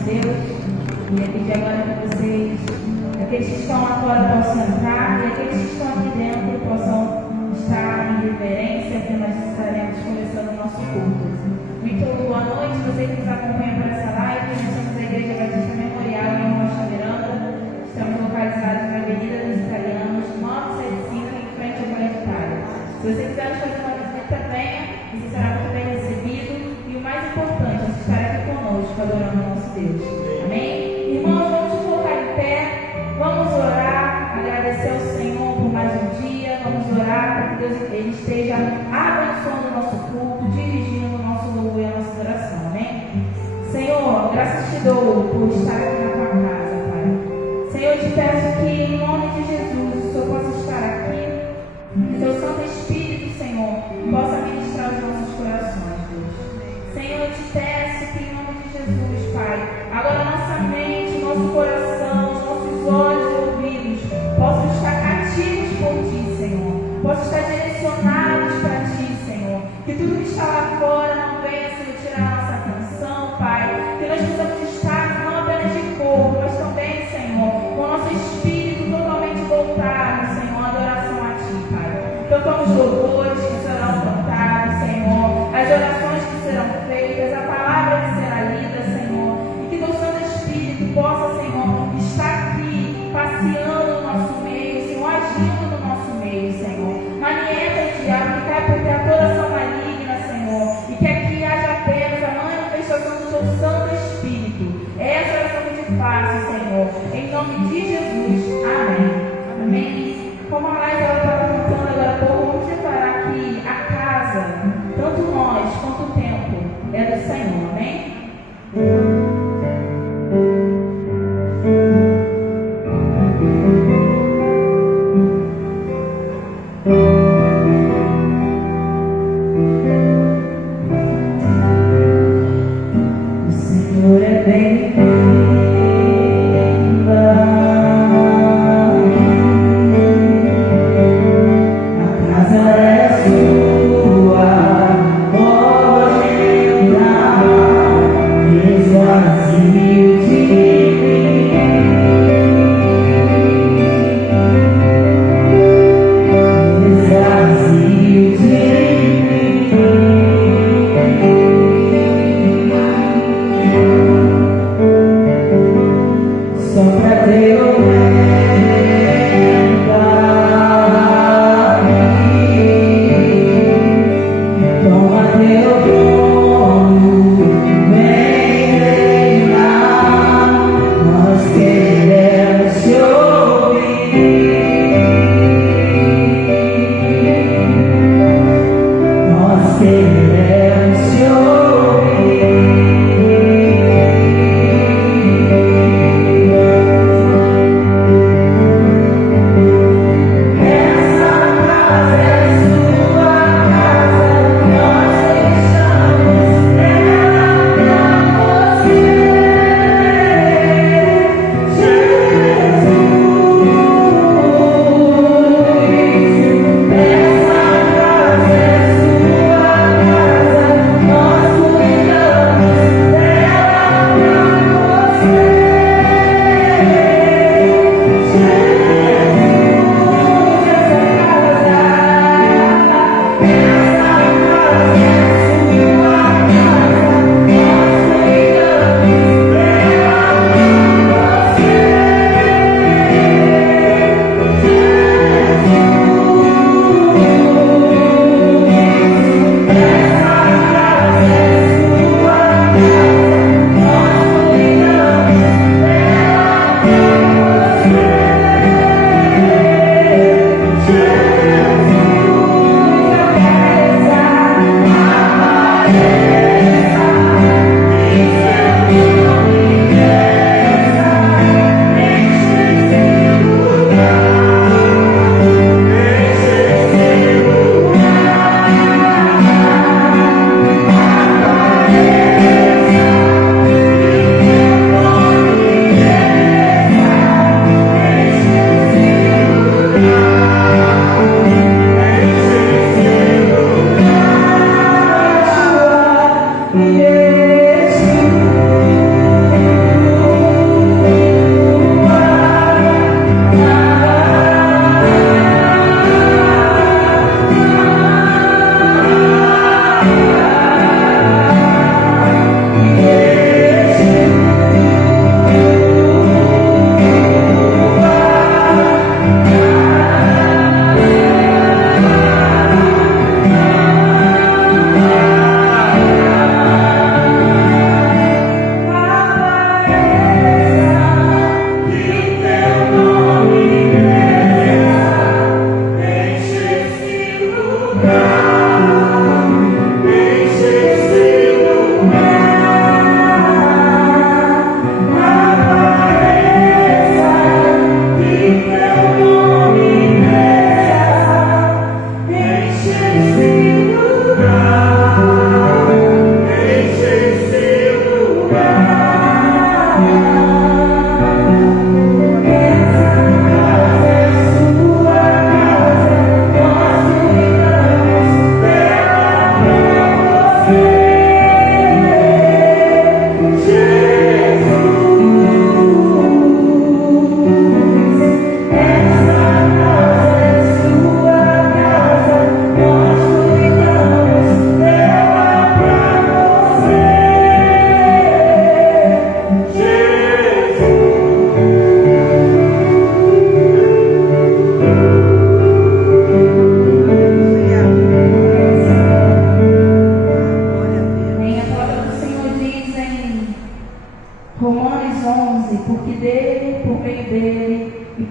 nosso Deus. E eu pedir agora que vocês, aqueles que estão lá fora possam entrar e aqueles que estão aqui dentro possam estar em reverência, porque nós estaremos começando o nosso culto. Muito boa noite, você que nos acompanha por essa live. Nós somos a Igreja Batista Memorial em Rocha Miranda. Estamos localizados na Avenida dos Italianos, 975, em frente ao Colégio Itália. Se você quiser nos fazer uma visita, venha, você será muito bem recebido. E o mais importante é estar aqui conosco, adorando o nosso Deus. Amém? Irmãos, vamos nos colocar de pé, vamos orar, agradecer ao Senhor por mais um dia, vamos orar para que Deus ele esteja abençoando o nosso culto, dirigindo o nosso louvor e a nossa oração. Amém? Senhor, graças te dou por estar aqui na tua casa, Pai. Senhor, eu te peço que, em nome de Jesus, o Senhor possa estar aqui, que teu Santo Espírito, Senhor, possa ministrar os nossos corações, Deus. Senhor, eu te peço que, em nome de Jesus, Pai, agora nossa mente, nosso coração, nossos olhos e ouvidos possam estar cativos por ti, Senhor, possam estar direcionados para ti, Senhor, que tudo que está lá fora não venha, Senhor, tirar a nossa atenção, Pai, que nós possamos estar não apenas de corpo, mas também, Senhor, com o nosso espírito totalmente voltado, Senhor, à adoração a ti, Pai. Cantamos louvores que serão cantados, Senhor, as orações que serão feitas, a palavra que será lida, Senhor, e que teu Santo Espírito possa, Senhor, estar aqui, passeando no nosso meio, Senhor, agindo no nosso meio, Senhor. Manieta o diabo, que cai por terra toda ação maligna, Senhor, e que aqui haja apenas a manifestação do teu Santo Espírito. Essa é a oração que te faço, Senhor, em nome de Jesus. Amém. Amém. Como a Laís estava contando agora há pouco, vamos declarar que a casa, tanto nós quanto o tempo, é do Senhor. Amém? O Senhor é bem-vindo.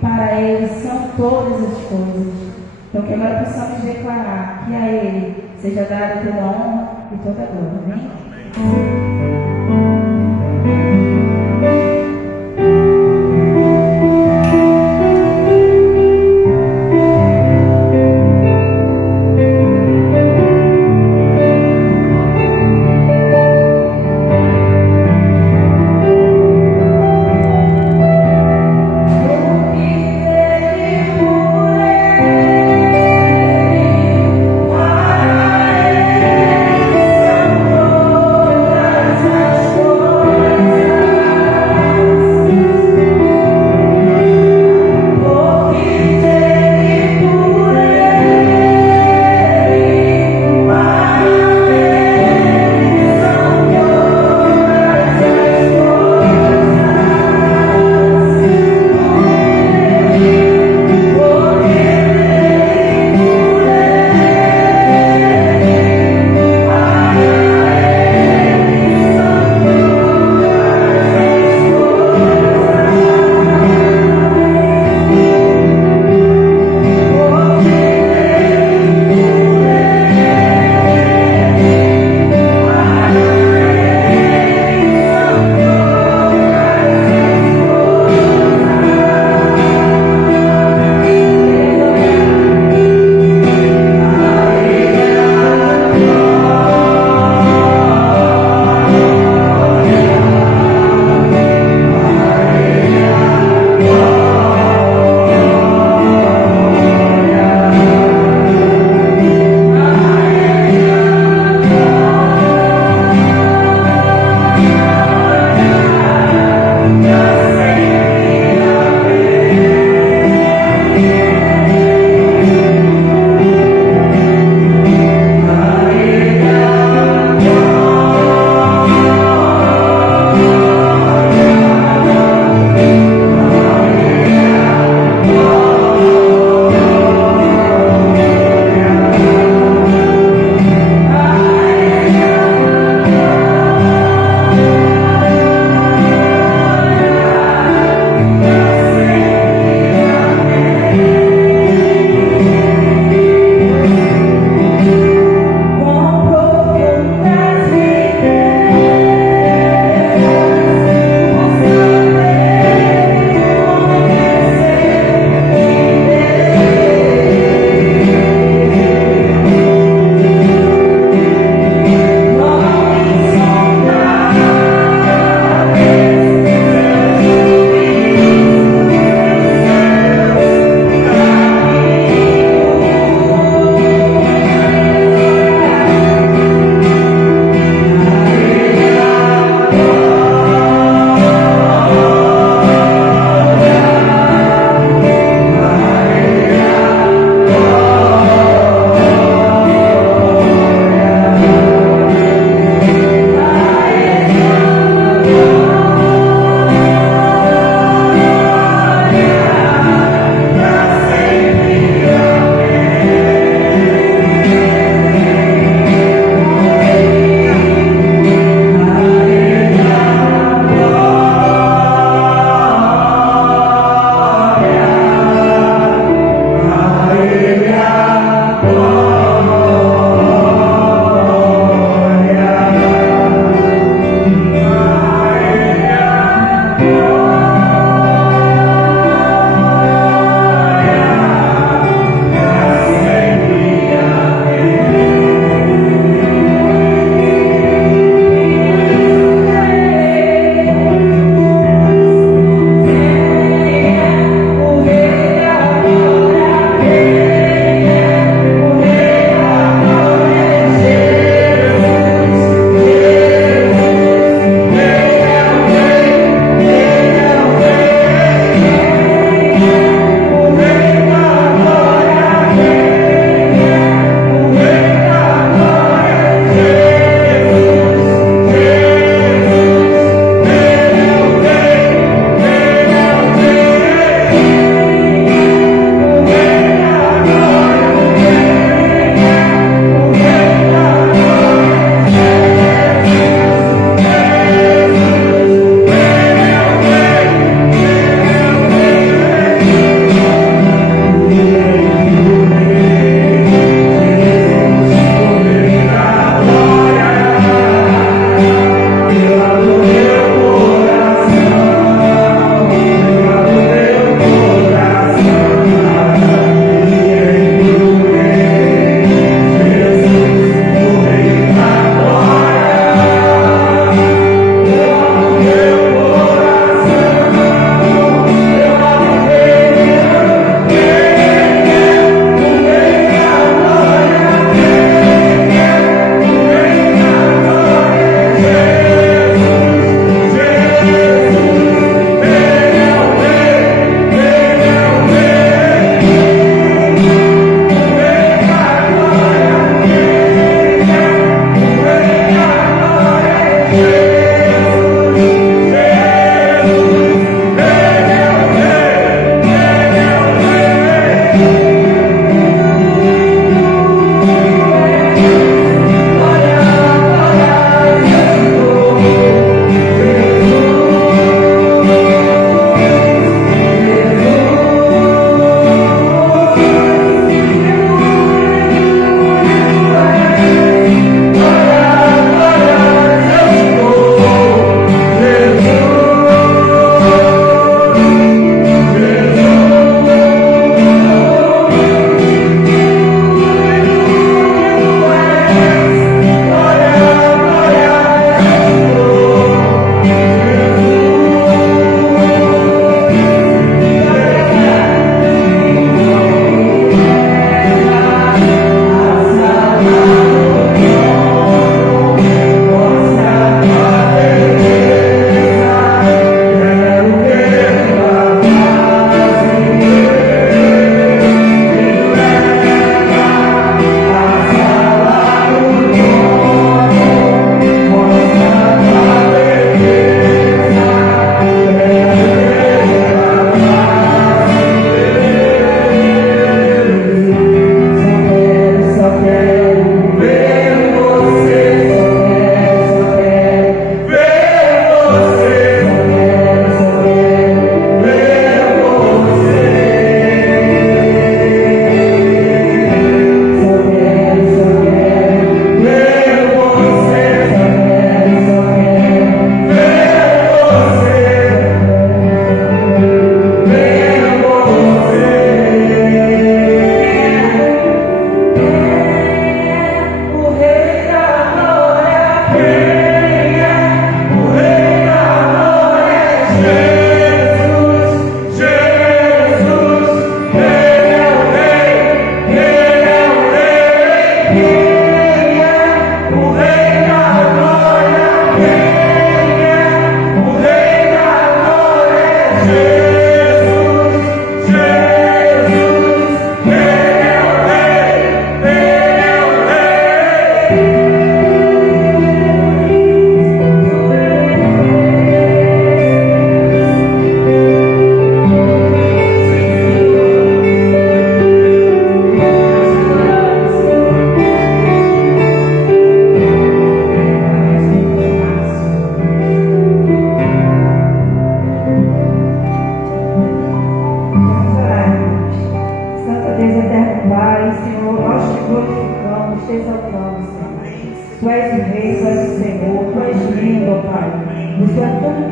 para Ele são todas as coisas. Então que agora possamos declarar que a Ele seja dada toda a honra e toda a glória. Amém? Todas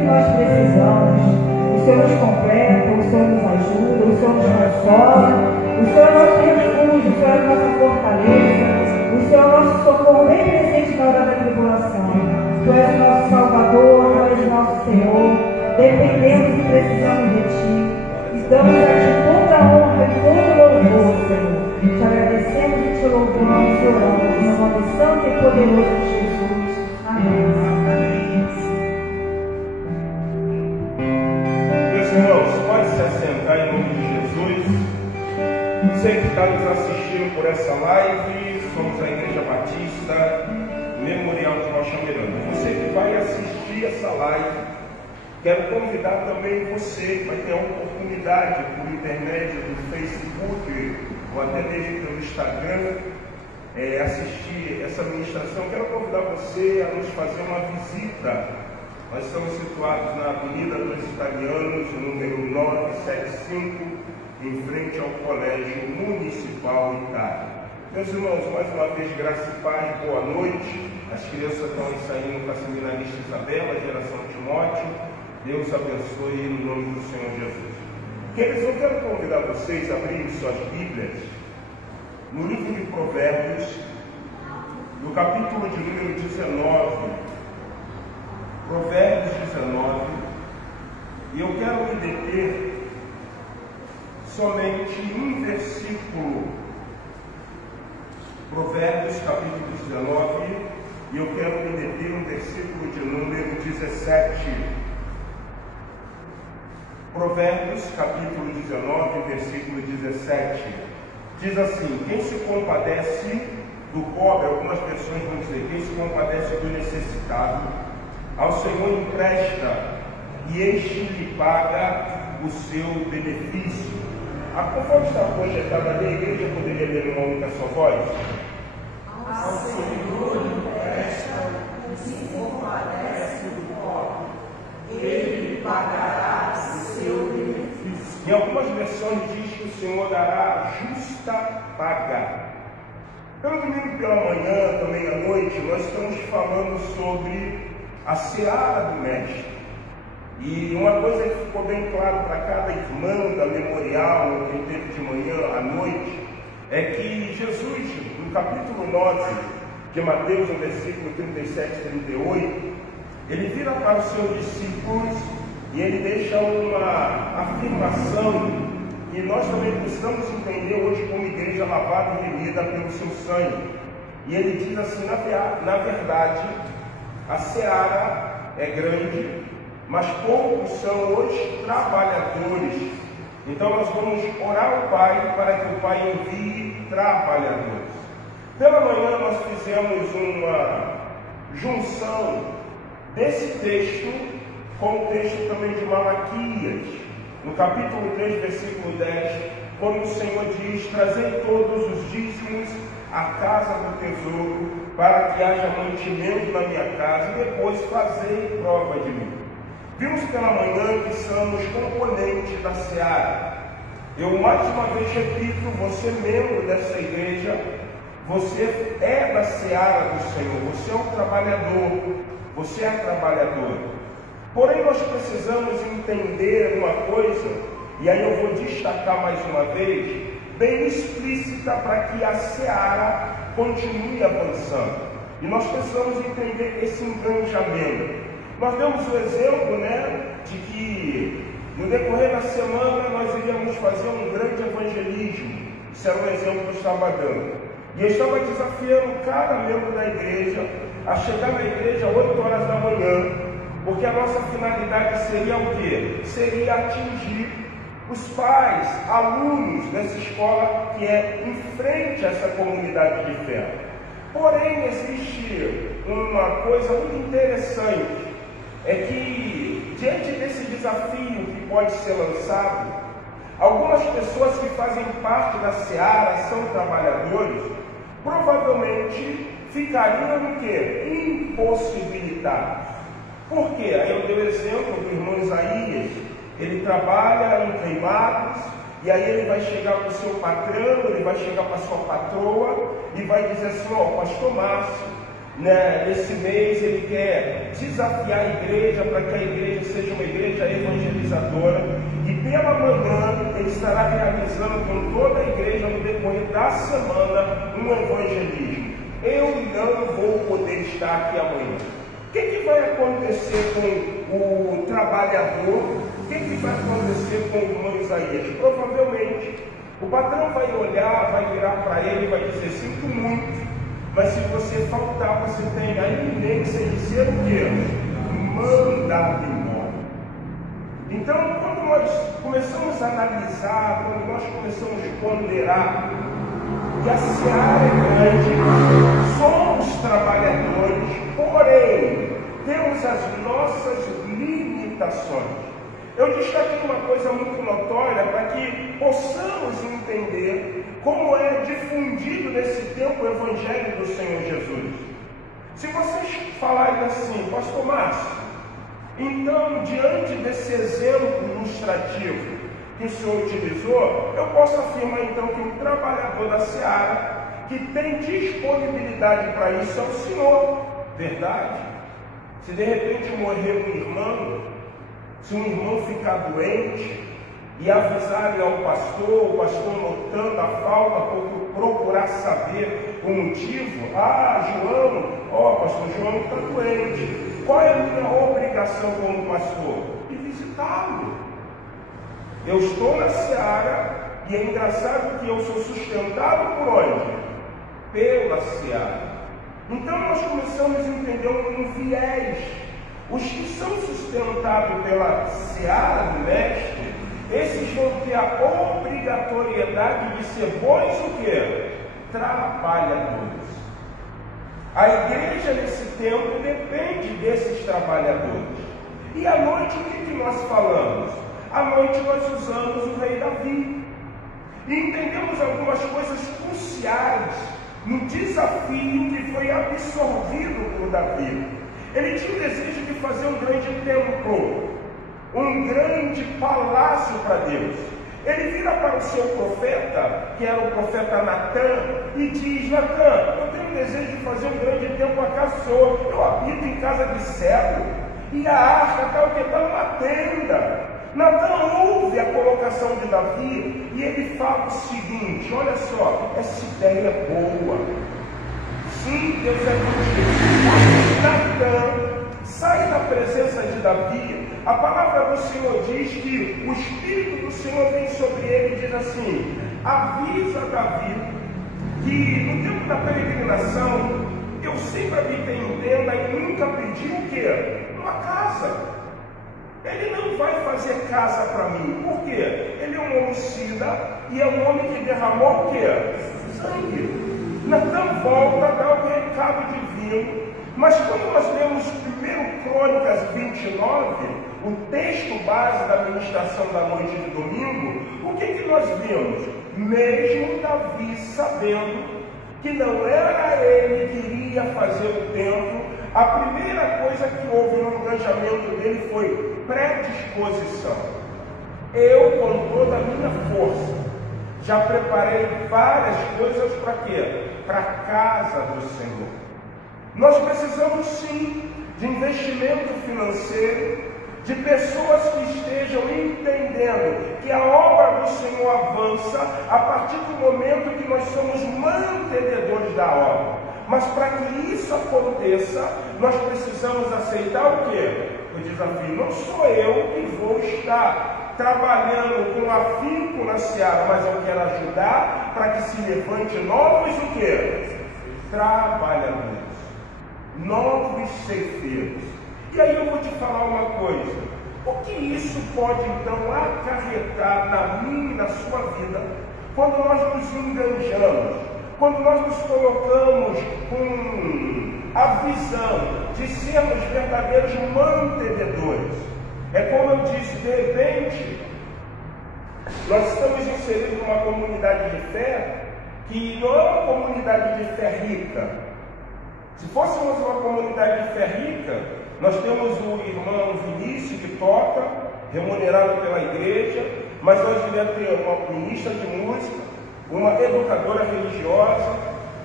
nós precisamos. O Senhor nos completa, o Senhor nos ajuda, o Senhor nos consola, o Senhor é nosso refúgio, o Senhor é nossa fortaleza, o Senhor é nosso socorro bem presente na hora da tribulação. Tu és o nosso Salvador, Tu és o nosso Senhor, dependemos e precisamos de Ti. E damos a Ti toda a honra e todo o louvor, Senhor. Te agradecemos e Te louvamos e oramos no nome santo e poderoso de Jesus. Amém. Meus irmãos, pode se assentar em nome de Jesus. Você que está nos assistindo por essa live, somos a Igreja Batista Memorial de Rocha Miranda. Você que vai assistir essa live, quero convidar também você que vai ter a oportunidade por intermédio do Facebook ou até mesmo pelo Instagram assistir essa ministração. Quero convidar você a nos fazer uma visita. Nós estamos situados na Avenida dos Italianos, número 975, em frente ao Colégio Municipal Itália. Meus irmãos, mais uma vez, graça e paz, boa noite. As crianças estão aí saindo com a seminarista Isabela, geração Timóteo. Deus abençoe no nome do Senhor Jesus. Queridos, eu quero convidar vocês a abrirem suas Bíblias no livro de Provérbios, no capítulo de número 19. Provérbios 19. E eu quero me deter somente em um versículo. Provérbios capítulo 19. E eu quero me deter no versículo de número 17. Provérbios capítulo 19, versículo 17. Diz assim: quem se compadece do pobre, algumas pessoas vão dizer, quem se compadece do necessitado, ao Senhor empresta, e este lhe paga o seu benefício. Conforme está projetada ali, a igreja poderia ler uma única só voz? Ao Senhor empresta, e se compadece do pobre, ele lhe pagará o seu benefício. Em algumas versões diz que o Senhor dará justa paga. Pelo domingo pela manhã, também à noite, nós estamos falando sobre a seara do Mestre. E uma coisa que ficou bem claro para cada irmão da memorial, quem teve de manhã à noite, é que Jesus, no capítulo 9 de Mateus, no versículo 37 e 38, ele vira para os seus discípulos e ele deixa uma afirmação que nós também precisamos entender hoje como igreja lavada e remida pelo seu sangue. E ele diz assim: na verdade, a seara é grande, mas poucos são os trabalhadores. Então nós vamos orar ao Pai para que o Pai envie trabalhadores. Pela manhã nós fizemos uma junção desse texto com o texto também de Malaquias, no capítulo 3, versículo 10, quando o Senhor diz: trazei todos os dízimos à casa do tesouro, para que haja mantimento na minha casa, e depois fazei prova de mim. Vimos pela manhã que somos componentes da seara. Eu mais uma vez repito, você membro dessa igreja, você é da seara do Senhor, você é um trabalhador, você é trabalhadora. Porém, nós precisamos entender uma coisa, e aí eu vou destacar mais uma vez, bem explícita, para que a seara continue avançando. E nós precisamos entender esse engajamento. Nós demos o exemplo, de que no decorrer da semana nós iríamos fazer um grande evangelismo. Isso era um exemplo que eu estava dando. E eu estava desafiando cada membro da igreja a chegar na igreja às 8 horas da manhã, porque a nossa finalidade seria o quê? Seria atingir os pais, alunos dessa escola que é em frente a essa comunidade de fé. Porém, existe uma coisa muito interessante, é que diante desse desafio que pode ser lançado, algumas pessoas que fazem parte da seara, são trabalhadores, provavelmente ficariam o quê? Impossibilitados. Por quê? Aí eu dei o exemplo do irmão Isaías. Ele trabalha em Queimados, e aí ele vai chegar para o seu patrão, ele vai chegar para a sua patroa, e vai dizer assim: pastor Márcio, Nesse mês ele quer desafiar a igreja para que a igreja seja uma igreja evangelizadora, e pela manhã ele estará realizando com toda a igreja no decorrer da semana um evangelismo. Eu não vou poder estar aqui amanhã. O que vai acontecer com o trabalhador? O que vai acontecer com o irmão Isaías? Provavelmente o patrão vai olhar, vai virar para ele e vai dizer: sinto muito, mas se você faltar, você tem a iminência de ser o quê? Mandado embora. Então, quando nós começamos a analisar, quando nós começamos a ponderar que a seara é grande, somos trabalhadores, porém, temos as nossas limitações. Eu destaquei uma coisa muito notória para que possamos entender como é difundido nesse tempo o Evangelho do Senhor Jesus. Se vocês falarem assim: pastor Márcio, então, diante desse exemplo ilustrativo que o Senhor utilizou, eu posso afirmar então que o trabalhador da seara que tem disponibilidade para isso é o Senhor. Verdade? Se de repente morrer um irmão, se um irmão ficar doente e avisarem ao pastor, o pastor notando a falta, procurar saber o motivo: João, pastor João está doente. Qual é a minha obrigação como pastor? De visitá-lo. Eu estou na seara e é engraçado que eu sou sustentado por onde? Pela seara. Então nós começamos a entender um viés. Os que são sustentados pela seara do mestre, esses vão ter a obrigatoriedade de ser bons o quê? Trabalhadores. A igreja nesse tempo depende desses trabalhadores. E à noite o que nós falamos? À noite nós usamos o rei Davi. E entendemos algumas coisas cruciais no desafio que foi absorvido por Davi. Ele tinha o desejo de fazer um grande templo, um grande palácio para Deus. Ele vira para o seu profeta, que era o profeta Natã, e diz: Natã, eu tenho o desejo de fazer um grande templo a casa do Senhor. Eu habito em casa de cedro, e a arca está numa tenda. Natã ouve a colocação de Davi e ele fala o seguinte: olha só, essa ideia é boa. Sim, Deus é contigo. Natã sai da presença de Davi. A palavra do Senhor diz que o Espírito do Senhor vem sobre ele e diz assim: avisa Davi que no tempo da peregrinação eu sempre habitei em tenda e nunca pedi o quê? Uma casa. Ele não vai fazer casa para mim. Por quê? Ele é um homicida e é um homem que derramou o quê? Sangue. Natã volta, dá o recado divino. Mas quando nós lemos 1 Crônicas 29, o texto base da ministração da noite de domingo, o que nós vimos? Mesmo Davi sabendo que não era ele que iria fazer o templo, a primeira coisa que houve no engajamento dele foi predisposição. Eu, com toda a minha força, já preparei várias coisas para quê? Para a casa do Senhor. Nós precisamos sim de investimento financeiro, de pessoas que estejam entendendo que a obra do Senhor avança a partir do momento que nós somos mantenedores da obra. Mas para que isso aconteça, nós precisamos aceitar o quê? O desafio. Não sou eu que vou estar trabalhando com afinco na seara, mas eu quero ajudar para que se levante novos o quê? Trabalhadores, novos ceifeiros. E aí eu vou te falar uma coisa: o que isso pode então acarretar na minha e na sua vida quando nós nos enganjamos, quando nós nos colocamos com a visão de sermos verdadeiros mantenedores? É como eu disse, de repente, nós estamos inseridos numa comunidade de fé que não é uma comunidade de fé rica. Se fôssemos uma comunidade de fé rica, nós temos o irmão Vinícius que toca, remunerado pela igreja, mas nós devemos ter uma ministra de música, uma educadora religiosa,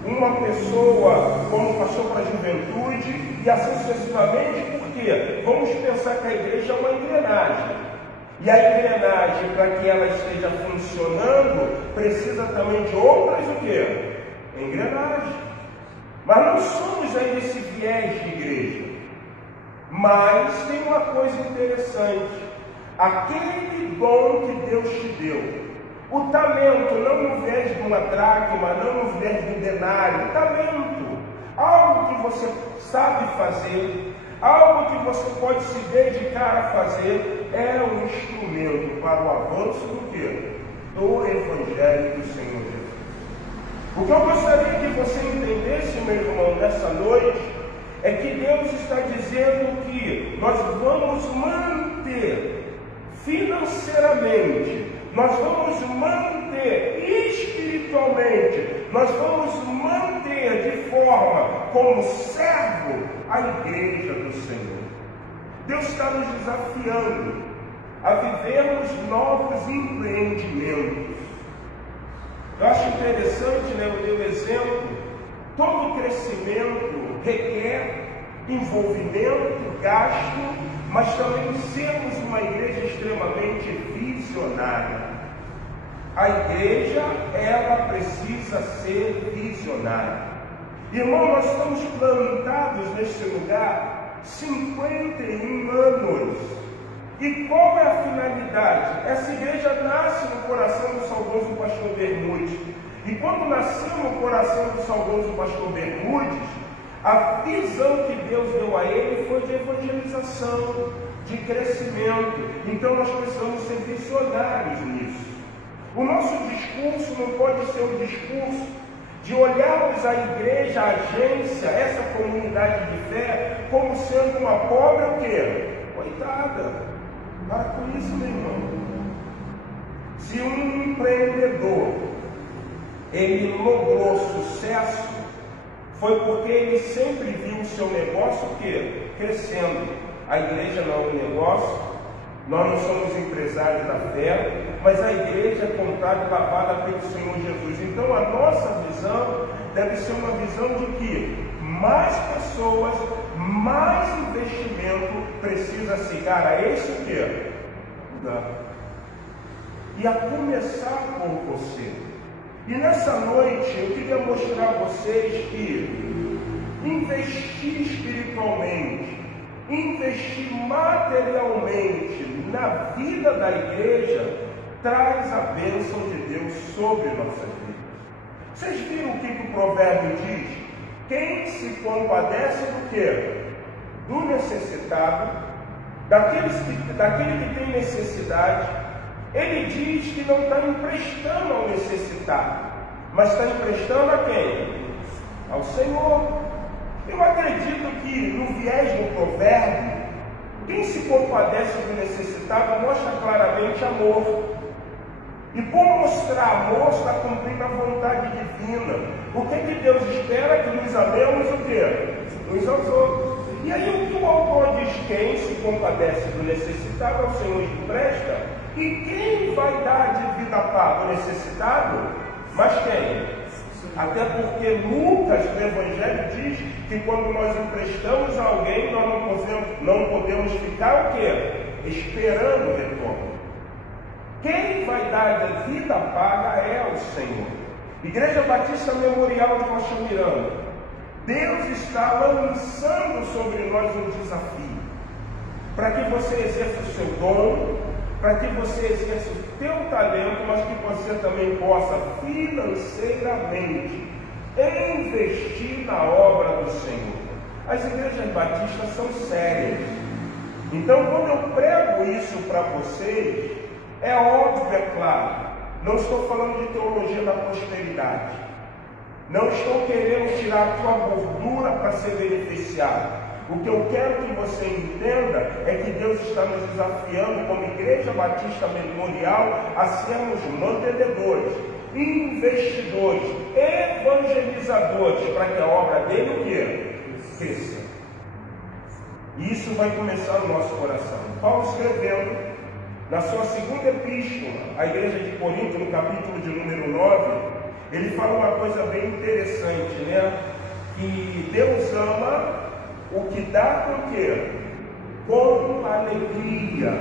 uma pessoa como pastor para a juventude e assim sucessivamente, por quê? Vamos pensar que a igreja é uma engrenagem. E a engrenagem, para que ela esteja funcionando, precisa também de outras o quê? Engrenagens. Mas não somos aí esse viés de igreja. Mas tem uma coisa interessante. Aquele dom que Deus te deu, o talento, não no viés de uma dracma, não no viés de um denário, o talento, algo que você sabe fazer, algo que você pode se dedicar a fazer, é um instrumento para o avanço do quê? Do Evangelho do Senhor Jesus. O que eu gostaria que você entendesse, meu irmão, nessa noite, é que Deus está dizendo que nós vamos manter financeiramente, nós vamos manter espiritualmente, nós vamos manter de forma como servo a igreja do Senhor. Deus está nos desafiando a vivermos novos empreendimentos. Eu acho interessante, né? Eu dei um exemplo. Todo crescimento requer envolvimento, gasto, mas também sermos uma igreja extremamente visionária. A igreja, ela precisa ser visionária. Irmão, nós estamos plantados neste lugar 51 anos. E qual é a finalidade? Essa igreja nasce no coração do saudoso pastor Bermudes. E quando nasceu no coração do saudoso pastor Bermudes, a visão que Deus deu a ele foi de evangelização, de crescimento. Então nós precisamos ser visionários nisso. O nosso discurso não pode ser um discurso de olharmos a igreja, a agência, essa comunidade de fé, como sendo uma pobre o quê? Coitada. Para com isso, meu irmão. Se um empreendedor ele logrou sucesso, foi porque ele sempre viu o seu negócio o quê? Crescendo. A igreja não é um negócio, nós não somos empresários da fé, mas a igreja é comprada e lavada pelo Senhor Jesus. Então a nossa visão deve ser uma visão de que mais pessoas, mais investimento precisa chegar a esse o quê? Lugar. E a começar por você. E nessa noite eu queria mostrar a vocês que investir espiritualmente, investir materialmente na vida da igreja traz a bênção de Deus sobre nossas vidas. Vocês viram o que o provérbio diz? Quem se compadece do quê? Do necessitado, daquele que tem necessidade. Ele diz que não está emprestando ao necessitado, mas está emprestando a quem? Ao Senhor. Eu acredito que no viés do provérbio, quem se compadece do necessitado mostra claramente amor. E por mostrar amor, está cumprindo a vontade divina. O que Deus espera? Que nos amemos o quê? Uns aos outros. E aí o que o autor diz? Quem se compadece do necessitado ao Senhor empresta. E quem vai dar de vida paga? O necessitado? Mas quem? Até porque Lucas, no Evangelho, diz que quando nós emprestamos a alguém, nós não podemos ficar o quê? Esperando o retorno. Quem vai dar de vida paga é o Senhor. Igreja Batista Memorial de Rocha Miranda, Deus está lançando sobre nós um desafio para que você exerça o seu dom, para que você exerça o teu talento, mas que você também possa financeiramente investir na obra do Senhor. As igrejas batistas são sérias. Então, quando eu prego isso para vocês, é óbvio, é claro, não estou falando de teologia da prosperidade. Não estou querendo tirar a tua gordura para ser beneficiado. O que eu quero que você entenda é que Deus está nos desafiando como Igreja Batista Memorial a sermos mantenedores, investidores, evangelizadores, para que a obra dele o quê? Cresça. E isso vai começar no nosso coração. Paulo escrevendo na sua segunda epístola à igreja de Corinto, no capítulo de número 9, ele fala uma coisa bem interessante, né? Que Deus ama o que dá com quê? Com alegria.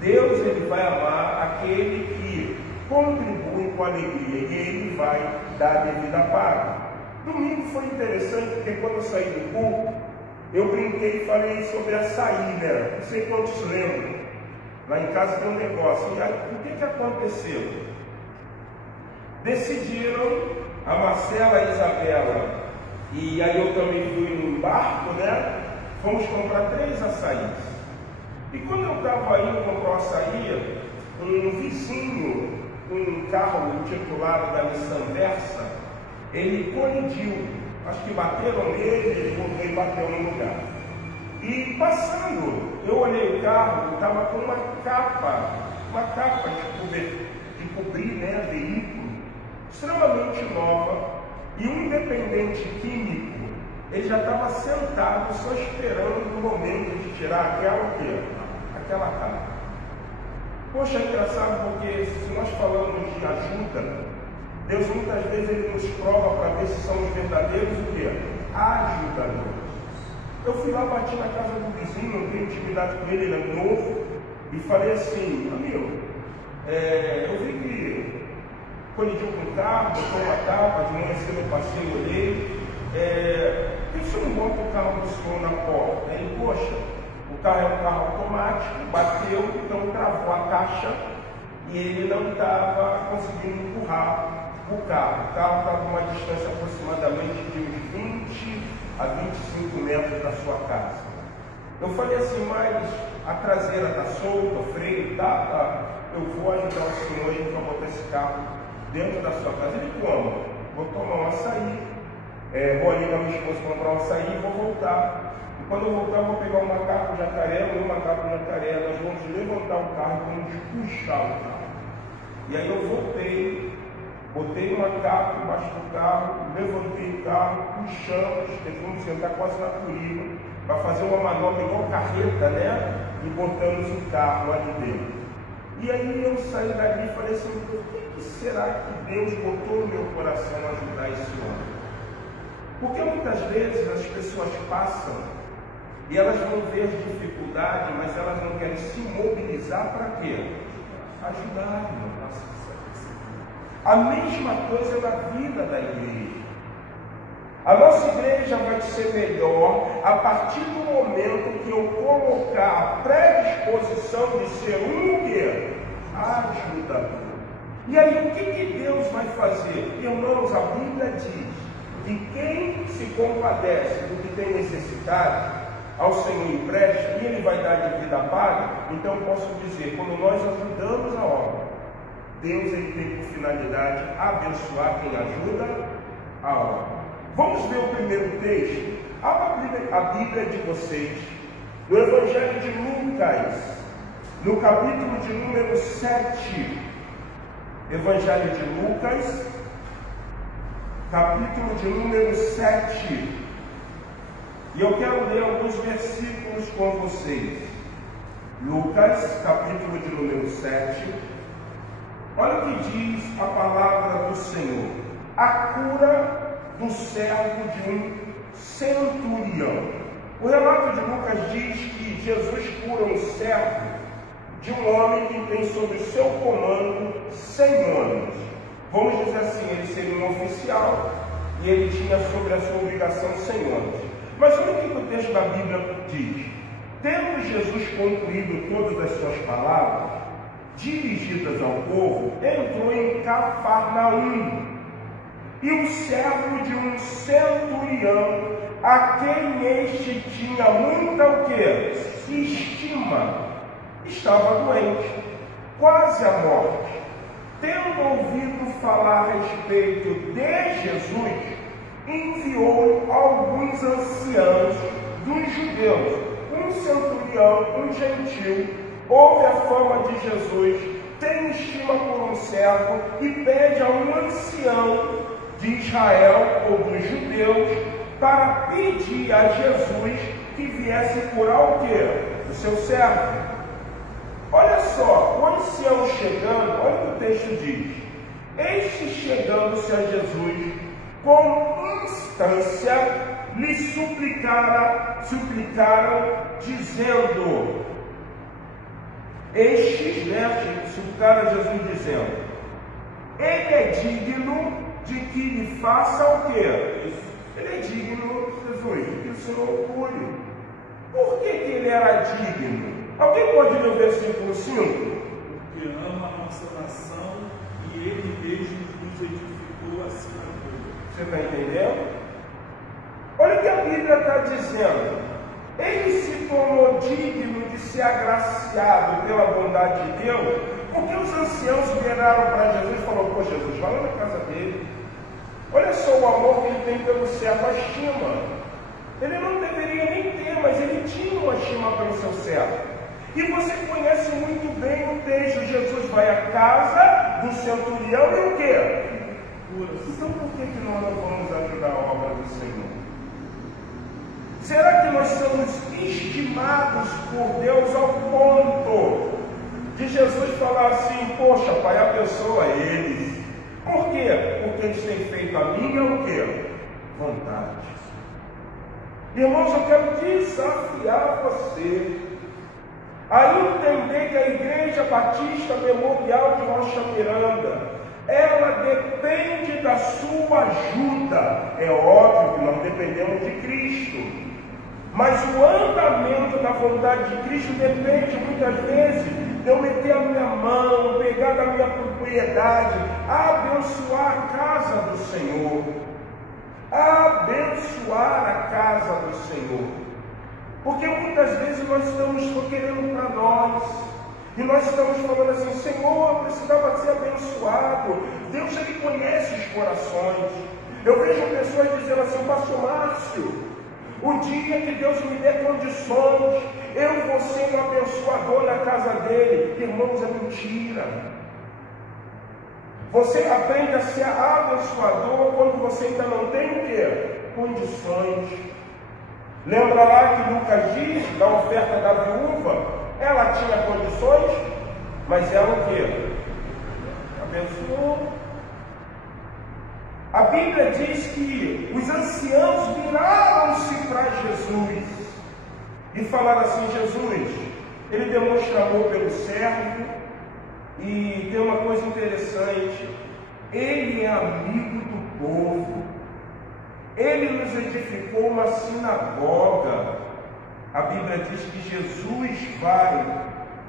Deus, ele vai amar aquele que contribui com alegria, e ele vai dar a devida paga. Domingo foi interessante, porque quando eu saí do culto, eu brinquei e falei sobre açaí, né? Não sei quantos lembram. Lá em casa tem um negócio. E aí, o que aconteceu? Decidiram, a Marcela, a Isabela, e aí eu também fui num barco, né? Fomos comprar 3 açaís. E quando eu estava indo comprar o açaí, um vizinho, um carro intitulado da Nissan Versa, ele colidiu. Acho que bateram nele, ele bateu no lugar. E passando, eu olhei o carro, estava com uma capa de cobrir, né, veículo, extremamente nova, e um dependente químico, ele já estava sentado, só esperando o momento de tirar aquela capa. Poxa, é engraçado, porque se nós falamos de ajuda, Deus muitas vezes ele nos prova para ver se somos verdadeiros ajudadores. Eu fui lá, bati na casa do vizinho, não tenho intimidade com ele, ele é novo, e falei assim: amigo, eu vi que colidiu com o carro, botou uma tapa, de manhã cedo eu passei, olhei, por que o senhor não bota o carro do senhor na porta? Aí, poxa, o carro é um carro automático, bateu, então travou a caixa e ele não estava conseguindo empurrar o carro. O carro estava a uma distância aproximadamente de uns 20 a 25 metros da sua casa. Eu falei assim: mas a traseira está solta, o freio tá, eu vou ajudar o senhor aí para botar esse carro dentro da sua casa. Ele: como? Vou tomar um açaí, vou ali com a minha esposa comprar um açaí e vou voltar. E quando eu voltar, eu vou pegar um macaco jacaré, nós vamos levantar o carro e vamos puxar o carro. E aí eu voltei, botei o macaco embaixo do carro, levantei o carro, puxamos, tentamos sentar quase na curva, para fazer uma manobra igual carreta, né? E botamos o carro lá de dentro. E aí eu saí dali e falei assim: por que será que Deus botou no meu coração ajudar esse homem? Porque muitas vezes as pessoas passam e elas vão ver dificuldade, mas elas não querem se mobilizar para quê? Ajudar, irmão. A mesma coisa na vida da igreja. A nossa igreja vai ser melhor a partir do momento que eu colocar a predisposição de ser ajudador. E aí, o que Deus vai fazer? Irmãos, a Bíblia diz que quem se compadece do que tem necessidade, ao Senhor empresta, e Ele vai dar de vida paga. Então, eu posso dizer, quando nós ajudamos a obra, Deus ele tem por finalidade abençoar quem ajuda a obra. Vamos ver o primeiro texto. Abra a Bíblia de vocês no Evangelho de Lucas, no capítulo de número 7. Evangelho de Lucas, capítulo de número 7. E eu quero ler alguns versículos com vocês. Lucas, capítulo de número 7. Olha o que diz a palavra do Senhor: a cura do servo de um centurião. O relato de Lucas diz que Jesus cura um servo de um homem que tem sob o seu comando 100 homens. Vamos dizer assim, ele seria um oficial e ele tinha sobre a sua obrigação 100 homens. Mas olha o que o texto da Bíblia diz: tendo Jesus concluído todas as suas palavras dirigidas ao povo, entrou em Cafarnaum. E o servo de um centurião, a quem este tinha muita estima, estava doente, quase à morte. Tendo ouvido falar a respeito de Jesus, enviou alguns anciãos dos judeus, um centurião, um gentil, ouve a fama de Jesus, tem estima por um servo e pede a um ancião de Israel ou dos judeus para pedir a Jesus que viesse curar o o seu servo. Olha só, o ancião chegando, olha o que o texto diz: Este, chegando-se a Jesus, com instância, lhe suplicaram, dizendo, suplicaram a Jesus, dizendo, ele é digno de que lhe faça o quê? Ele é digno, Jesus, de que o Senhor cure. Por que ele era digno? Alguém pode ler o versículo 5? Porque ama a nossa nação e ele mesmo nos edificou a sinagoga. Você está entendendo? Olha o que a Bíblia está dizendo. Ele se tornou digno de ser agraciado pela bondade de Deus, porque os anciãos viraram para Jesus e falaram, pô, Jesus, vai lá na casa dele. Olha só o amor que ele tem pelo servo, a estima. Ele não deveria nem ter, mas ele tinha uma estima pelo seu servo. E você conhece muito bem o texto, Jesus vai à casa do centurião e o quê? Então por que nós não vamos ajudar a obra do Senhor? Será que nós somos estimados por Deus ao ponto de Jesus falar assim, poxa, Pai, abençoa eles? Por quê? Porque eles têm feito a minha o quê? Vontade. Irmãos, eu quero desafiar você a entender que a Igreja Batista Memorial de Rocha Miranda, ela depende da sua ajuda. É óbvio que nós dependemos de Cristo, mas o andamento da vontade de Cristo depende muitas vezes de eu meter a minha mão, pegar da minha propriedade, abençoar a casa do Senhor. Abençoar a casa do Senhor. Porque muitas vezes nós estamos só querendo para nós. E nós estamos falando assim, Senhor, eu precisava ser abençoado. Deus, Ele conhece os corações. Eu vejo pessoas dizendo assim, Pastor Márcio, o dia que Deus me der condições, eu vou ser um abençoador na casa dele. Irmãos, é mentira. Você aprende a ser abençoador quando você ainda não tem o quê? Condições. Lembra lá que Lucas diz, da oferta da viúva, ela tinha condições, mas ela o quê? Abençoou. A Bíblia diz que os anciãos viraram-se para Jesus e falaram assim, Jesus, ele demonstra amor pelo servo, e tem uma coisa interessante, ele é amigo do povo. Ele nos edificou uma sinagoga. A Bíblia diz que Jesus vai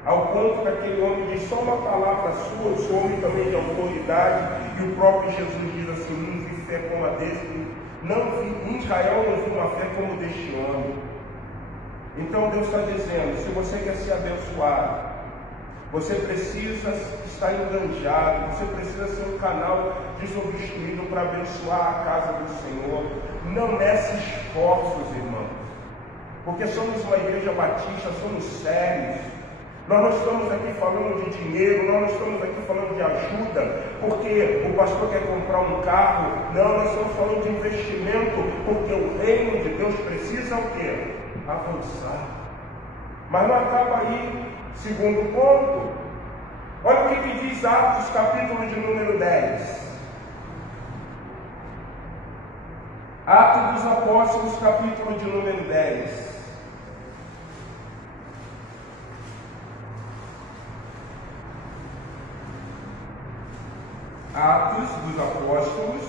ao ponto que aquele homem diz só uma palavra sua, eu sou homem também de autoridade, e o próprio Jesus diz assim, não vi fé como a desse, não vi, em Israel não vi uma fé como deste homem. Então Deus está dizendo, se você quer ser abençoado, você precisa estar enganjado, você precisa ser um canal desobstruído para abençoar a casa do Senhor. Não nesse esforços, irmãos, porque somos uma igreja batista, somos sérios. Nós não estamos aqui falando de dinheiro, nós não estamos aqui falando de ajuda, porque o pastor quer comprar um carro. Não, nós estamos falando de investimento, porque o reino de Deus precisa o quê? Avançar. Mas não acaba aí. Segundo ponto, olha o que diz Atos, capítulo de número 10. Atos dos Apóstolos, capítulo de número 10. Atos dos Apóstolos,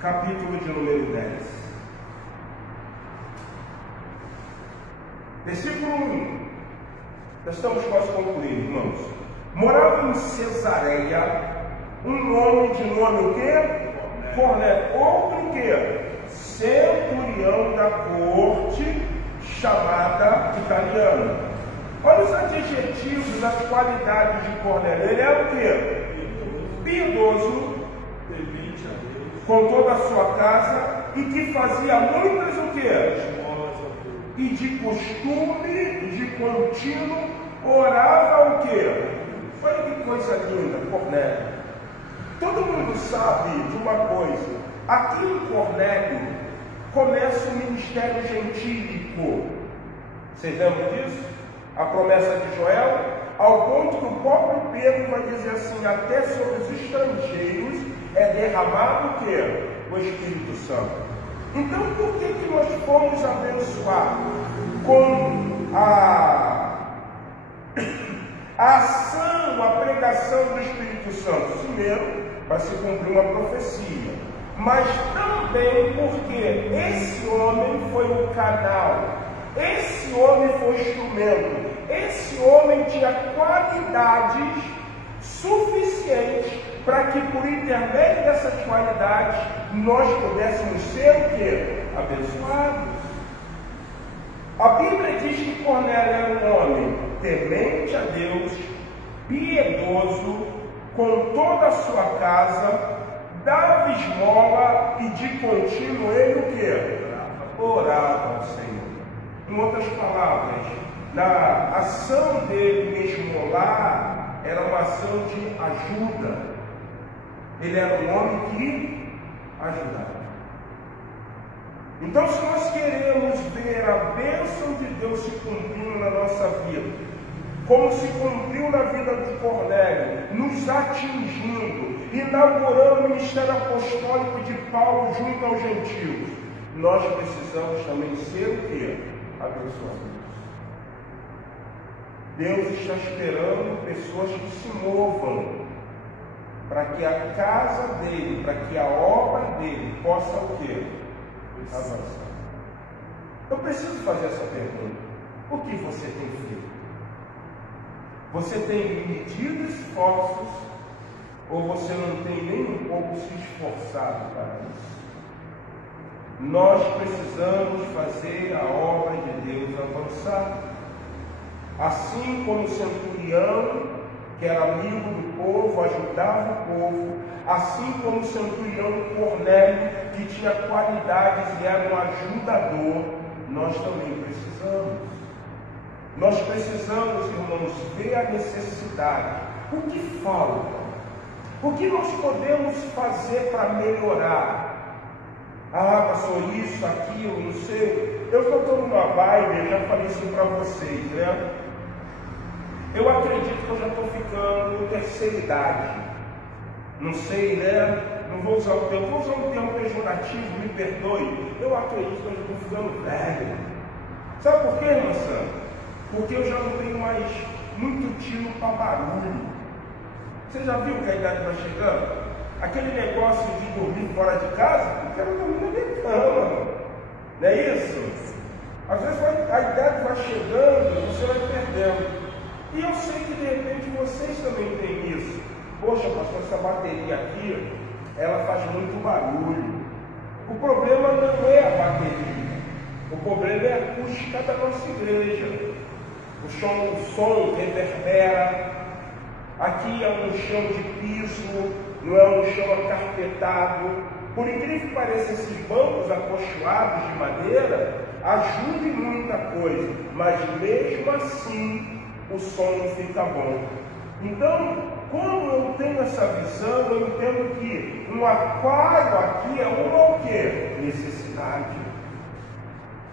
capítulo de número 10. Versículo 1. Nós estamos quase concluindo, irmãos. Morava em Cesareia um homem de nome o quê? Cornélio. Outro o quê? Centurião da corte, chamada italiana. Olha os adjetivos, as qualidades de Cornélio. Ele é o quê? Piedoso, temente a Deus, com toda a sua casa, e que fazia muitas o quê? E de costume, de contínuo, orava o quê? Olha que coisa linda, Cornélio. Todo mundo sabe de uma coisa. Aqui em Cornélio começa o ministério gentílico. Vocês lembram disso? A promessa de Joel. ao ponto que o próprio Pedro vai dizer assim: até sobre os estrangeiros é derramado o quê? O Espírito Santo. Então, por que nós fomos abençoados com a ação, a pregação do Espírito Santo? Primeiro, para se cumprir uma profecia, mas também porque esse homem foi o canal, esse homem foi o instrumento, esse homem tinha qualidades suficientes para que, por intermédio dessas qualidades, nós pudéssemos ser o quê? Abençoados. A Bíblia diz que Cornélio era um homem temente a Deus, piedoso, com toda a sua casa, dava esmola e de contínuo ele o quê? Orava ao Senhor. Em outras palavras, na ação dele de esmolar, era uma ação de ajuda. Ele era um homem que ajudava. Então, se nós queremos ver a bênção de Deus se cumprindo na nossa vida, como se cumpriu na vida de Cornélio, nos atingindo, inaugurando o ministério apostólico de Paulo junto aos gentios, nós precisamos também ser o quê? Abençoados. Deus está esperando pessoas que se movam para que a casa dele, para que a obra dele possa o quê? Avançar. Eu preciso fazer essa pergunta: o que você tem feito? Você tem medido esforços ou você não tem nem um pouco se esforçado para isso? Nós precisamos fazer a obra de Deus avançar. Assim como o centurião, que era amigo do povo, ajudava o povo, assim como o centurião Cornélio, que tinha qualidades e era um ajudador, nós também precisamos. Nós precisamos, irmãos, ver a necessidade. O que falta? O que nós podemos fazer para melhorar? Ah, pastor, isso, aquilo, não sei. Eu estou numa vibe, eu já falei isso para vocês, né? Eu acredito que eu já estou ficando terceira idade. Não sei, né? Não vou usar o termo, vou usar um termo pejorativo, me perdoe. Eu acredito que eu já estou ficando velho. Sabe por quê, irmã Sandra? Porque eu já não tenho mais muito tino para barulho. Você já viu que a idade vai chegando? Aquele negócio de dormir fora de casa, eu quero dormir na minha cama. Não é isso? Às vezes a idade vai chegando, você vai perdendo. E eu sei que de repente vocês também têm isso. Poxa, pastor, essa bateria aqui, ela faz muito barulho. O problema não é a bateria. O problema é a acústica da nossa igreja. O som reverbera. Aqui é um chão de piso, não é um chão acarpetado. Por incrível que pareça, esses bancos acolchoados de madeira ajudam em muita coisa, mas mesmo assim o som não fica bom. Então, quando eu tenho essa visão, eu entendo que um aquário aqui é uma o quê? Necessidade.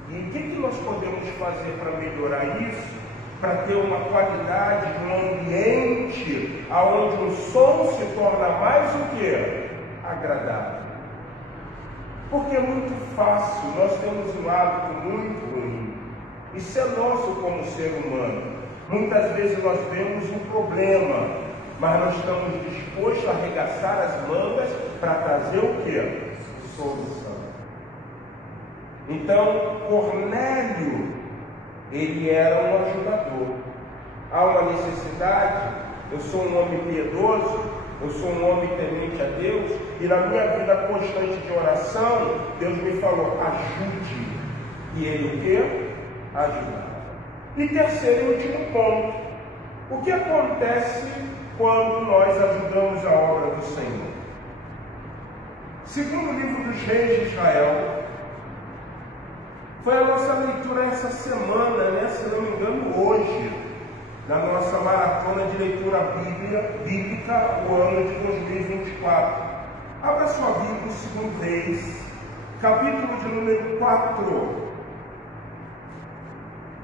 E o que nós podemos fazer para melhorar isso? Para ter uma qualidade, um ambiente onde o som se torna mais o quê? Agradável. Porque é muito fácil, nós temos um hábito muito ruim. Isso é nosso como ser humano. Muitas vezes nós vemos um problema, mas nós estamos dispostos a arregaçar as mangas para trazer o quê? Solução. Então, Cornélio, ele era um ajudador. Há uma necessidade, eu sou um homem piedoso, eu sou um homem temente a Deus, e na minha vida constante de oração, Deus me falou, ajude. E ele o quê? Ajudar. E terceiro e último ponto, o que acontece quando nós ajudamos a obra do Senhor? Segundo o livro dos Reis de Israel, foi a nossa leitura essa semana, né? Se não me engano, hoje, na nossa maratona de leitura bíblica, o ano de 2024. Abra sua Bíblia no segundo Reis, capítulo de número 4.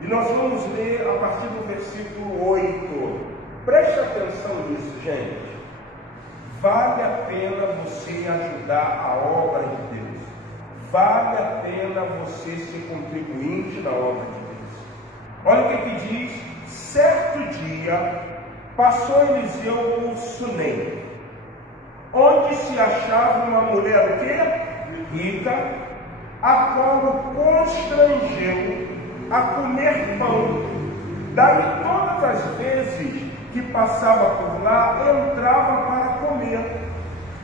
E nós vamos ler a partir do versículo 8. Preste atenção nisso, gente. Vale a pena você ajudar a obra de Deus. Vale a pena você ser contribuinte na obra de Deus. Olha o que diz. Certo dia, passou Eliseu por Sunem, onde se achava uma mulher o quê? Rica, a qual o constrangeu a comer pão. Daí todas as vezes que passava por lá, entrava para comer.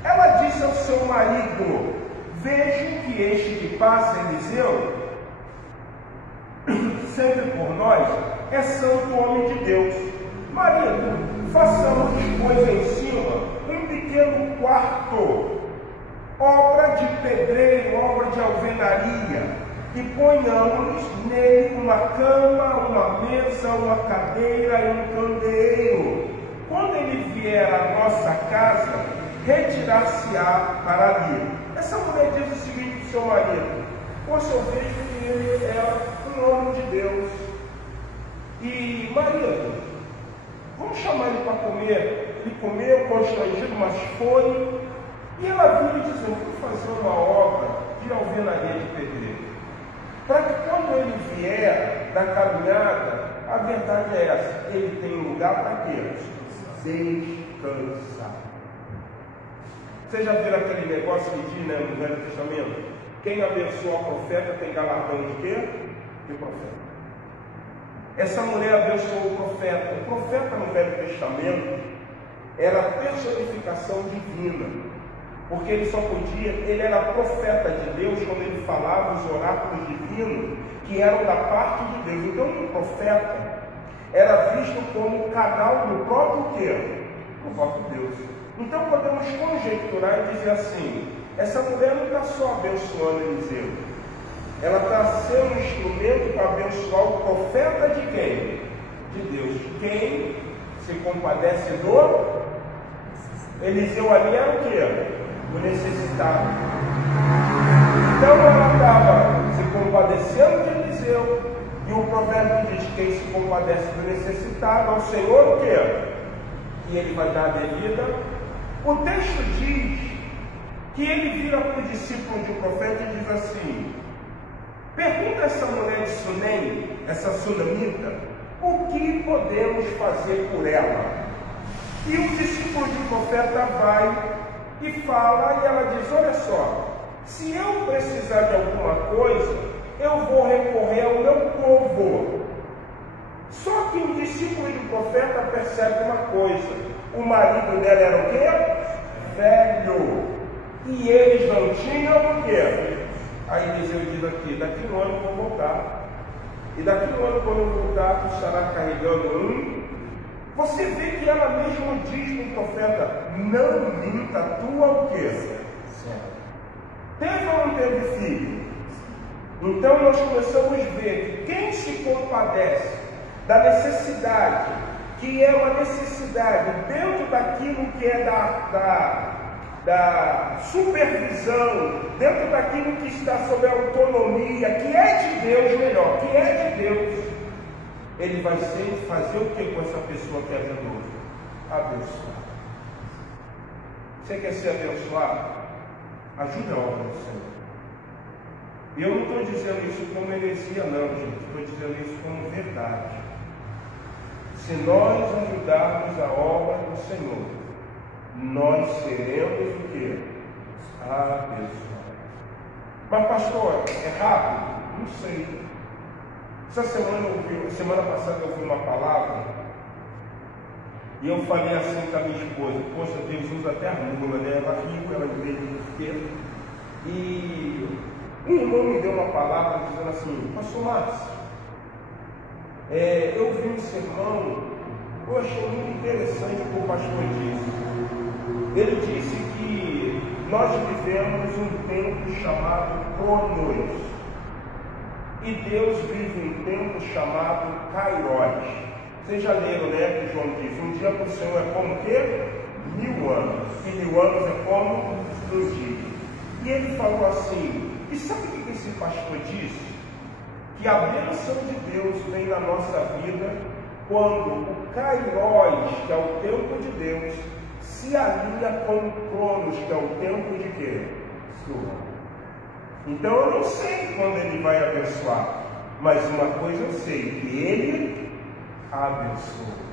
Ela disse ao seu marido: vejo que este que passa, Eliseu, sempre por nós, é santo homem de Deus. Marido, façamos, pois, em cima um pequeno quarto, obra de pedreiro, obra de alvenaria, e ponhamos nele uma cama, uma mesa, uma cadeira e um candeeiro. Quando ele vier à nossa casa, retirar-se-á para ali. Essa mulher diz o seguinte para o seu marido: poxa, eu vejo que ele é um homem de Deus. E, marido, vamos chamar ele para comer. Ele comeu, constrangido, mas foi. E ela viu e disse: eu vou fazer uma obra de alvenaria de pedreiro, para que quando ele vier da caminhada, a verdade é essa: ele tem lugar para quê? Descansar. Vocês já viram aquele negócio que diz, né, no Velho Testamento? Quem abençoa o profeta tem galardão de quê? De profeta. Essa mulher abençoou o profeta. O profeta no Velho Testamento era a personificação divina, porque ele só podia, ele era profeta de Deus quando ele falava os oráculos divinos que eram da parte de Deus. Então o profeta era visto como canal do próprio quê? Do próprio Deus. Então podemos conjecturar e dizer assim: essa mulher não está só abençoando Eliseu, ela está sendo um instrumento para abençoar o profeta de quem? De Deus. Quem se compadece do Eliseu ali era o quê? Do necessitado. Então ela estava se compadecendo de Eliseu, e o provérbio diz: quem se compadece do necessitado, ao Senhor o quê? E ele vai dar a devida. O texto diz que ele vira para o discípulo de um profeta e diz assim: pergunta a essa mulher de Sunem, essa sunamita, o que podemos fazer por ela? E o discípulo de um profeta vai e fala, e ela diz: olha só, se eu precisar de alguma coisa, eu vou recorrer ao meu povo. Só que o discípulo de um profeta percebe uma coisa: o marido dela era o quê? Velho. E eles não tinham o quê? Aí Eliseu diz aqui: daqui um ano eu vou voltar. E daqui um ano, quando eu voltar, tu estará carregando um. Você vê que ela mesma diz para o profeta: não minta, tua o quê? Teve ou não teve filho? Então nós começamos a ver que quem se compadece da necessidade, que é uma necessidade dentro daquilo que é da supervisão, dentro daquilo que está sob a autonomia, que é de Deus, melhor, que é de Deus, ele vai fazer o que com essa pessoa que ajudou? Abençoar. Você quer ser abençoado? Ajude a obra do Senhor. E eu não estou dizendo isso como heresia, não, gente. Estou dizendo isso como verdade. Se nós ajudarmos a obra do Senhor, nós seremos o quê? Abençoados. Mas pastor, é rápido? Não sei. Semana passada eu ouvi uma palavra e eu falei assim com a minha esposa: poxa, Deus usa até a mula, né? Ela riu, ela veio de peso. E um irmão me deu uma palavra dizendo assim: pastor Márcio, eu vi um sermão, eu achei muito interessante o que o pastor disse. Ele disse que nós vivemos um tempo chamado Cronos, e Deus vive um tempo chamado Kairos. Vocês já leram, né, que João diz: um dia para o Senhor é como o quê? 1000 anos, e 1000 anos é como um dia. E ele falou assim: e sabe o que esse pastor disse? que a bênção de Deus vem na nossa vida quando o Kairos, que é o tempo de Deus, se alinha com o Cronos, que é o tempo de quê? Sua. Então eu não sei quando Ele vai abençoar, mas uma coisa eu sei, que Ele abençoa.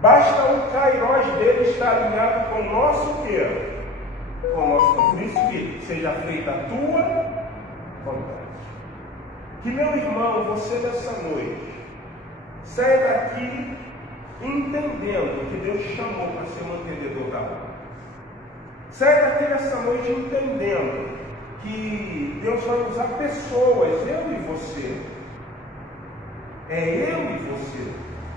Basta o Kairos dele estar alinhado com o nosso quê? Com o nosso príncipe, seja feita a tua vontade. Que meu irmão, você nessa noite, saia daqui entendendo que Deus te chamou para ser um entendedor da obra. Saia daqui nessa noite entendendo que Deus vai usar pessoas, eu e você. É eu e você.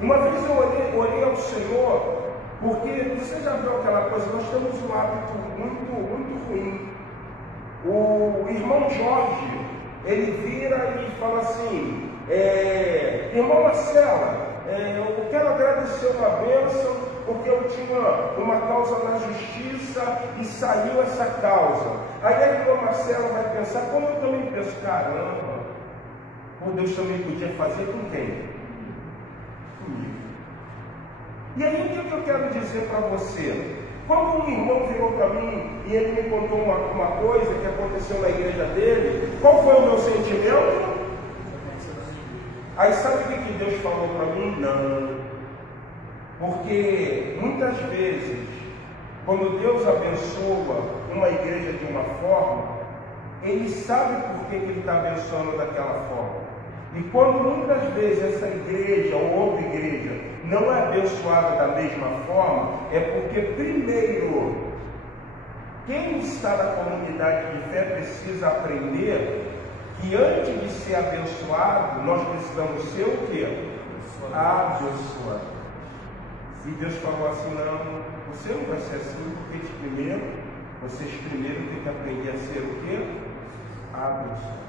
Uma vez eu orei ao Senhor, porque você já viu aquela coisa, nós temos um hábito muito ruim. O irmão Jorge, ele vira e fala assim, irmão Marcela, eu quero agradecer uma bênção, porque eu tinha uma causa na justiça e saiu essa causa. Aí a irmã Marcela vai pensar, como eu também penso, caramba, Deus também podia fazer com quem? Comigo. E aí o que eu quero dizer para você? Quando um irmão virou para mim e ele me contou uma coisa que aconteceu na igreja dele, qual foi o meu sentimento? Aí sabe o que Deus falou para mim? Não. Porque muitas vezes, quando Deus abençoa uma igreja de uma forma, Ele sabe por que Ele está abençoando daquela forma. E quando muitas vezes essa igreja ou outra igreja não é abençoada da mesma forma, é porque primeiro, quem está na comunidade de fé precisa aprender que antes de ser abençoado, nós precisamos ser o quê? Abençoado. E Deus falou assim, não, você não vai ser assim, porque vocês primeiro têm que aprender a ser o quê? Abençoado.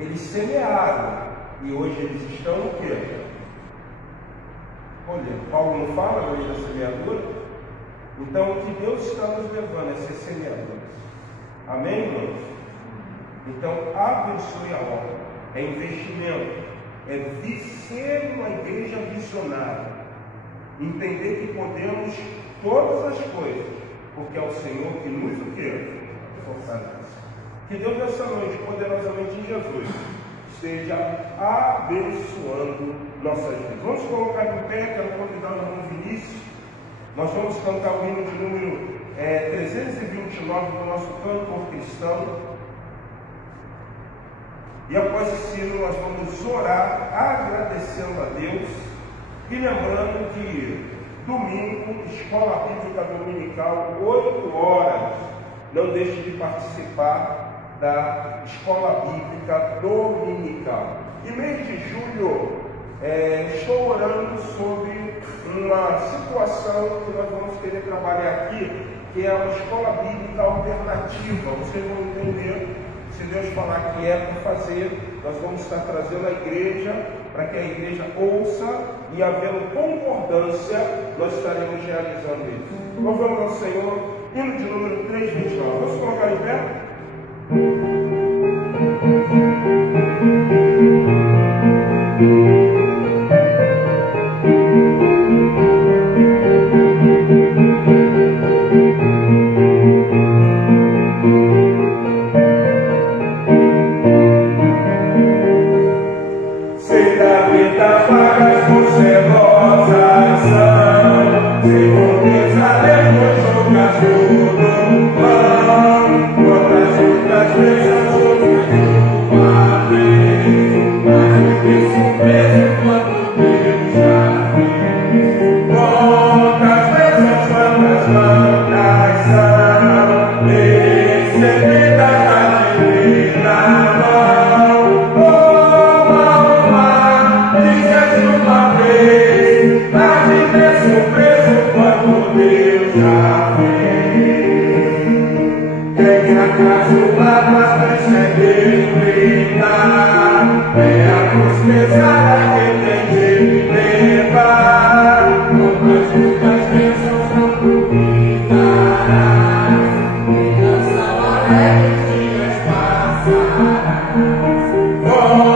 Eles semearam, e hoje eles estão o quê? Olha, Paulo não fala no meio da semeadura? Então o que Deus está nos levando é ser semeadores. Amém, irmãos? Então abençoe a obra, é investimento, é ser uma igreja visionária, entender que podemos todas as coisas, porque é o Senhor que nos o quê? Fortalece. Que Deus nessa noite, poderosamente em Jesus, esteja abençoando nossas vidas. Vamos colocar de pé, quero convidar o irmão Vinícius. Nós vamos cantar o hino de número 329 do nosso cantor cristão. E após esse hino nós vamos orar, agradecendo a Deus e lembrando que domingo, escola bíblica dominical, 8 horas. Não deixe de participar da escola bíblica dominical. E mês de julho, estou orando sobre uma situação que nós vamos querer trabalhar aqui, que é uma escola bíblica alternativa. Vocês vão entender, se Deus falar que é para fazer, nós vamos estar trazendo a igreja, para que a igreja ouça, e havendo concordância, nós estaremos realizando isso. Louvamos ao Senhor, hino de número 329. Vamos colocar em pé? Oh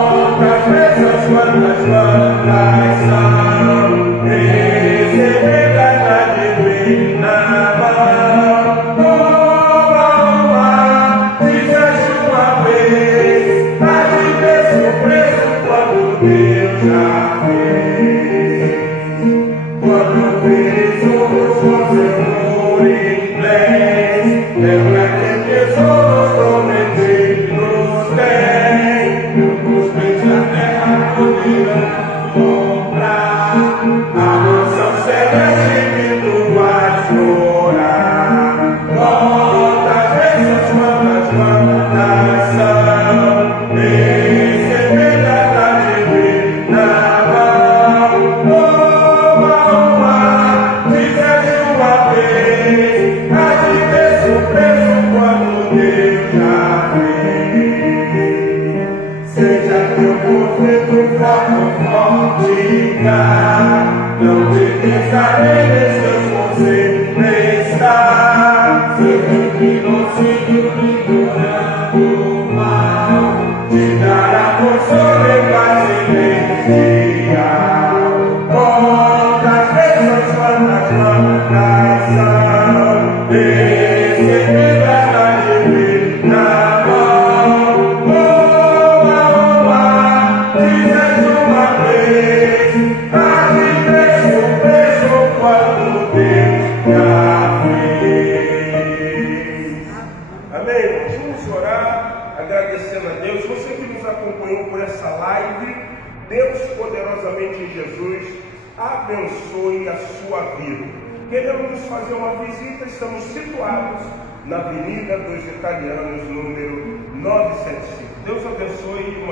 Abençoe a sua vida. Queremos fazer uma visita, estamos situados na Avenida dos Italianos, número 975. Deus abençoe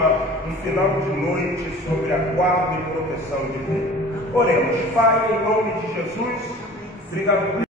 um final de noite sobre a guarda e proteção de Deus. Oremos. Pai, em nome de Jesus, obrigado por